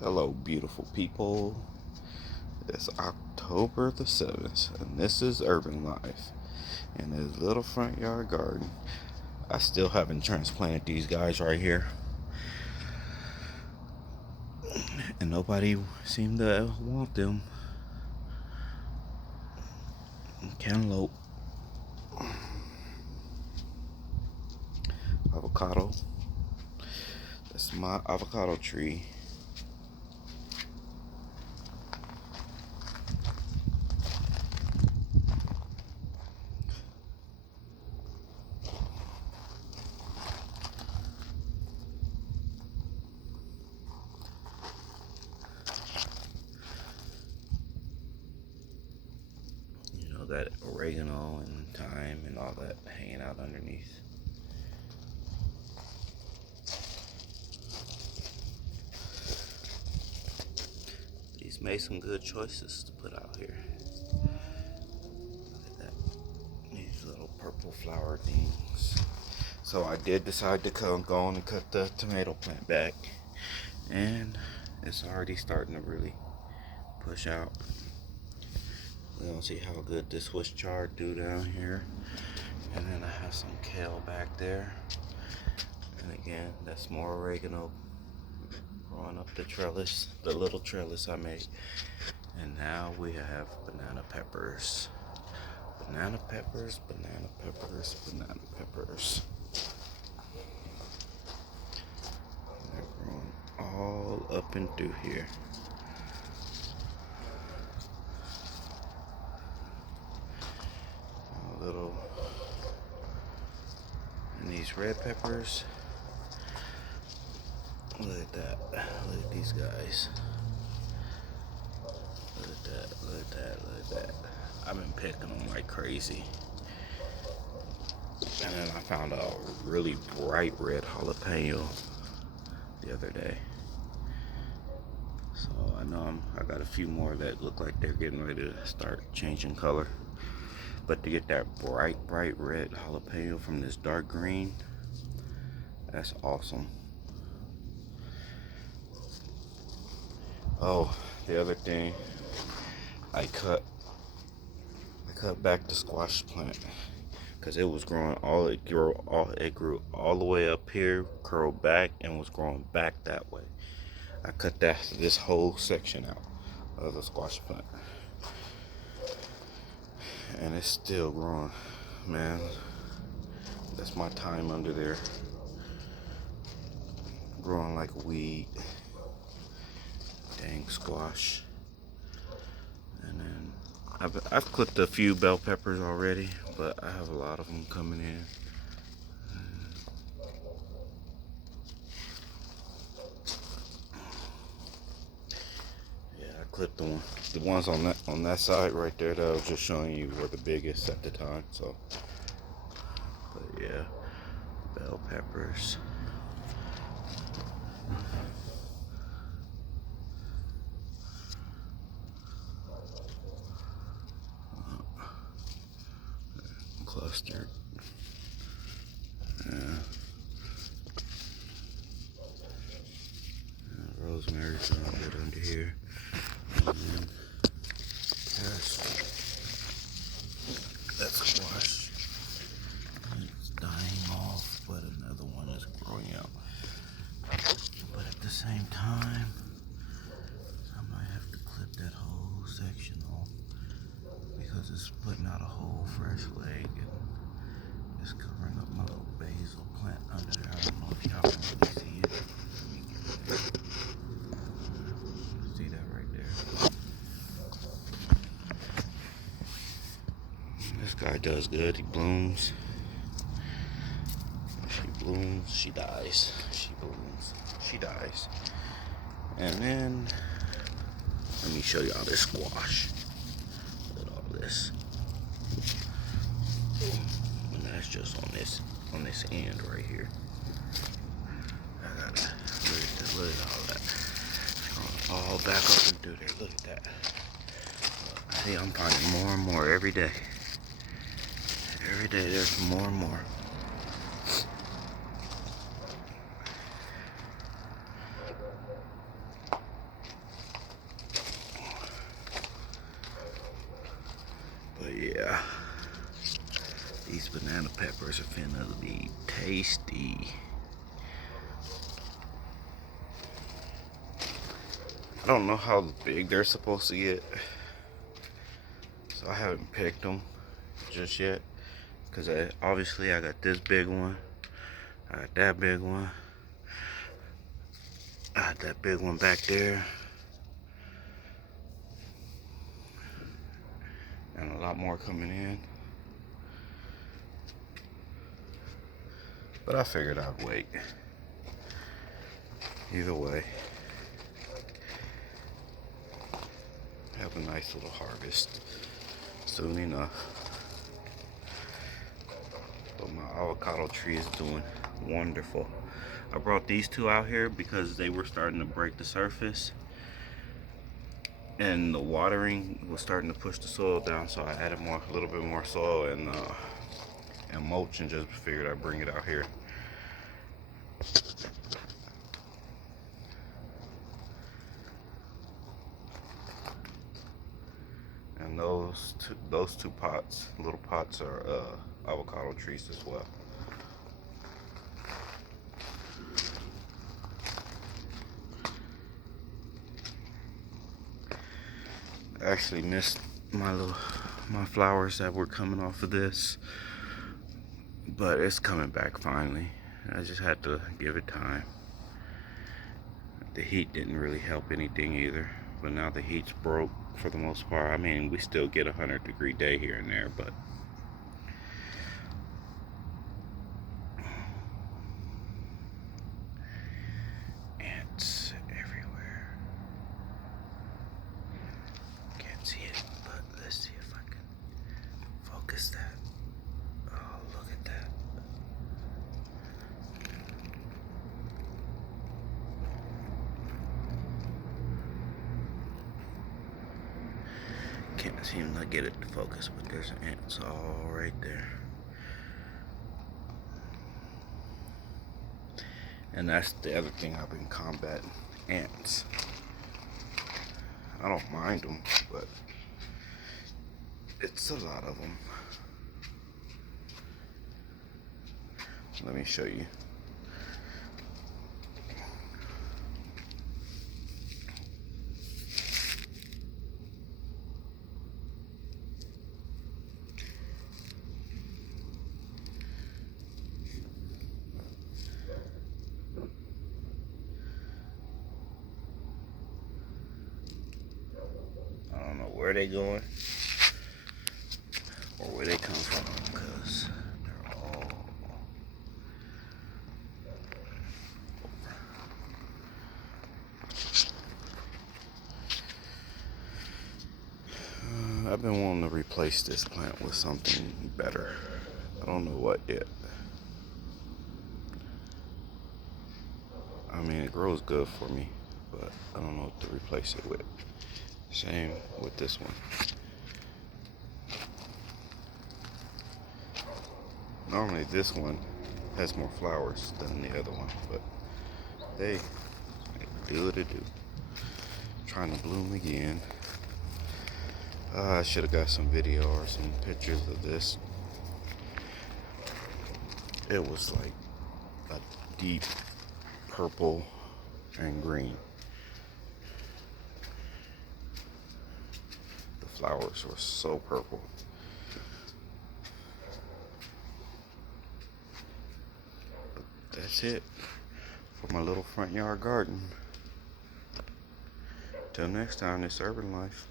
Hello, beautiful people. It's October the 7th, and this is Urban Life in his little front yard garden. I still haven't transplanted these guys right here, and nobody seemed to want them. Cantaloupe, avocado. That's my avocado tree. You know, that oregano and thyme and all that hanging out underneath. He's made some good choices to put out here. Look at that. These little purple flower things. So I did decide to go on and cut the tomato plant back. And it's already starting to really push out. We're gonna see how good this Swiss chard do down here. And then I have some kale back there. And again, that's more oregano growing up the trellis, the little trellis I made. And now we have banana peppers. Banana peppers, banana peppers, banana peppers. And they're growing all up and through here. A little. And these red peppers. Look at that. Look at these guys. Look at that. Look at that. Look at that. I've been picking them like crazy. And then I found a really bright red jalapeno the other day. So I know I got a few more that look like they're getting ready to start changing color. But to get that bright red jalapeno from this dark green, that's awesome. Oh, the other thing, I cut back the squash plant because it was growing it grew all the way up here, curled back, and was growing back that way. I cut this whole section out of the squash plant, and it's still growing, man. That's my time under there, growing like a weed. Dang squash. And then I've clipped a few bell peppers already, but I have a lot of them coming in. Yeah, I clipped the ones on that side right there that I was just showing you were the biggest at the time. So, but yeah, bell peppers. Clustered. Yeah. Rosemary's growing good under here. And then that's squash. It's dying off, but another one is growing out. But at the same time, I might have to clip that whole section off because it's putting out a whole fresh leg and it's covering up my little basil plant under there. I don't know if y'all can really see it. See that right there? This guy does good. He blooms. She blooms. She dies. She blooms. She dies. And then let me show y'all this squash. Look at all this. And that's just on this end right here. I gotta look at all that. It's going all back up and through there. Look at that. See, I'm finding more and more every day. Every day there's more and more. These banana peppers are finna be tasty. I don't know how big they're supposed to get, so I haven't picked them just yet. Cause obviously I got this big one, I got that big one, I got that big one back there, and a lot more coming in. But I figured I'd wait. Either way, have a nice little harvest soon enough. But my avocado tree is doing wonderful. I brought these two out here because they were starting to break the surface, and the watering was starting to push the soil down, so I added a little bit more soil and mulch, and just figured I'd bring it out here. And those two little pots are avocado trees as well. I actually missed my flowers that were coming off of this, but it's coming back finally. I just had to give it time. The heat didn't really help anything either, but now the heat's broke for the most part. I mean, we still get a 100-degree day here and there, but ants everywhere. Can't see it, but let's see if I can focus that. Oh, look at that. Can't seem to get it to focus, but there's ants all right there. And that's the other thing I've been combating, ants. I don't mind them, but it's a lot of them. Let me show you. I don't know where they going or where they come from, because they're all I've been wanting to replace this plant with something better. I don't know what yet. I mean, it grows good for me, but I don't know what to replace it with. Same with this one. Normally this one has more flowers than the other one, but they do what it do. Trying to bloom again. I should have got some video or some pictures of this. It was like a deep purple and green. The flowers were so purple. But that's it for my little front yard garden. Till next time, it's Urban Life.